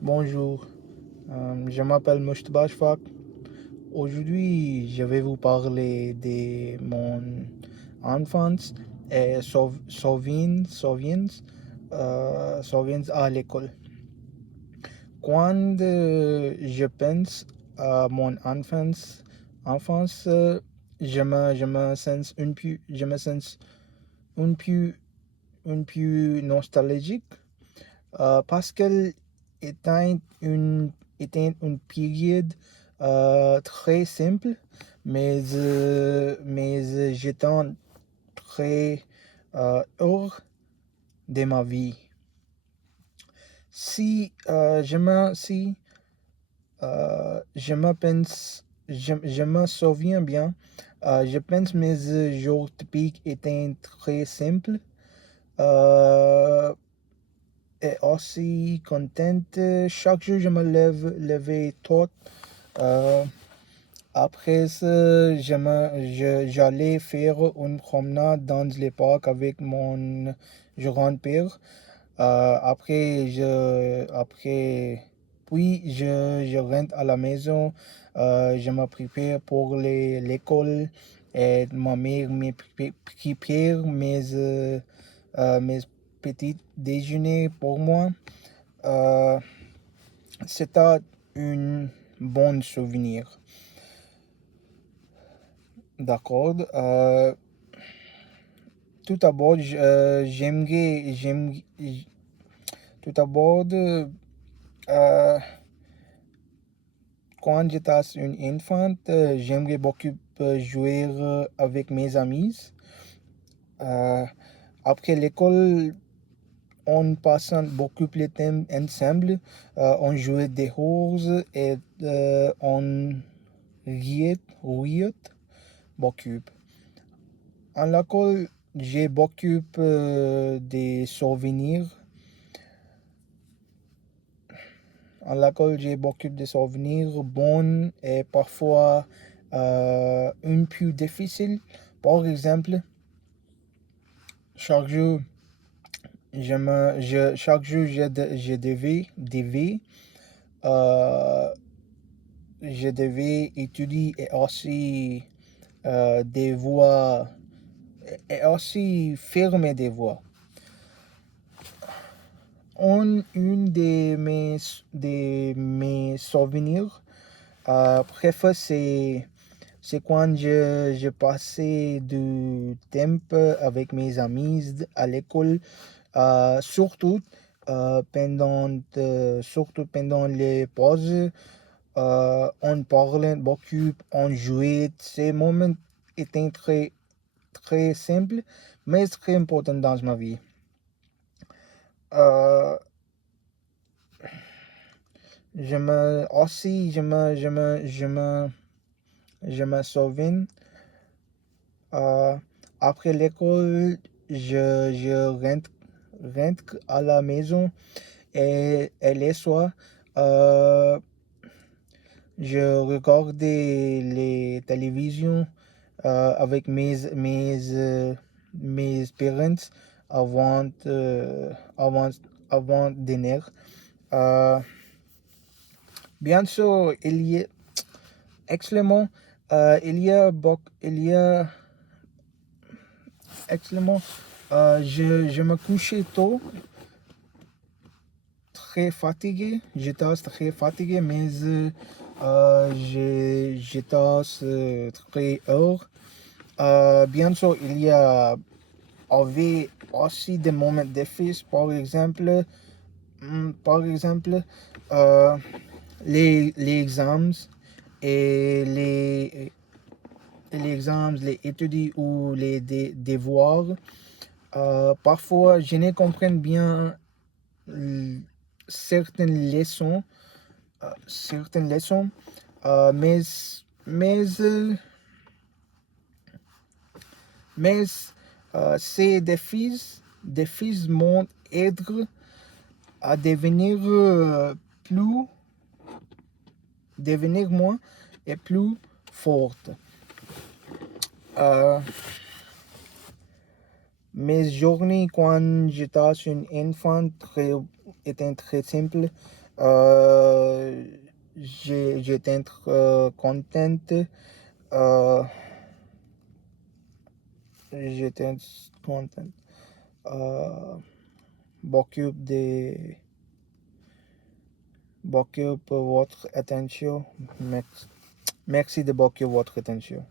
Bonjour, je m'appelle Mujtaba Shfaq. Aujourd'hui, je vais vous parler de mon enfance et souvenirs à l'école. Quand je pense à mon enfance, je me sens un peu nostalgique parce qu'elle était une période très simple, mais j'étais très heureux de ma vie. Si je me souviens bien, je pense mes jours typiques étaient très simples. Euh, et aussi contente. Chaque jour, je me levais tôt. Euh, Après ça, j'allais faire une promenade dans les parcs avec mon grand-père. Puis je rentre à la maison. Je me prépare pour l'école et ma mère me prépare mes petits déjeuners pour moi. Euh, C'était un bon souvenir. D'accord. Tout d'abord, tout d'abord, quand j'étais un enfant, j'aimerais beaucoup jouer avec mes amis. Euh, Après l'école, on passait beaucoup de temps ensemble. On jouait dehors et on riait beaucoup. En l'école, j'ai beaucoup de souvenirs. En l'école, j'ai beaucoup de souvenirs bons et parfois un peu difficiles. Par exemple, chaque jour, chaque jour, euh, je devais étudier et aussi devoir et aussi faire mes devoirs. Une de mes souvenirs préférés, c'est quand je passais du temps avec mes amis à l'école, surtout pendant les pauses. On parlait beaucoup, on jouait. Ces moments étaient très, très simples, mais très importants dans ma vie. Euh, je me souviens, euh, après l'école, je rentre à la maison et les soirs, euh, je regardais les télévisions avec mes parents avant, avant, avant dîner. Euh, Bien sûr, extrêmement, il y a extrêmement, je me couchais tôt, très fatigué. J'étais très fatigué, mais j'étais très heureux. Bien sûr, il y avait aussi des moments difficiles, par exemple, euh, les examens et les études ou les devoirs. Parfois, je ne comprends bien euh, certaines leçons, certaines leçons, mais, mais, euh, mais ces défis m'ont aidé à plus, devenir moins et plus forte. Euh, Mes journées quand j'étais un enfant étaient très simples. J'étais contente. Euh, J'étais contente. Beaucoup de beaucoup pour votre attention. Merci de beaucoup votre attention.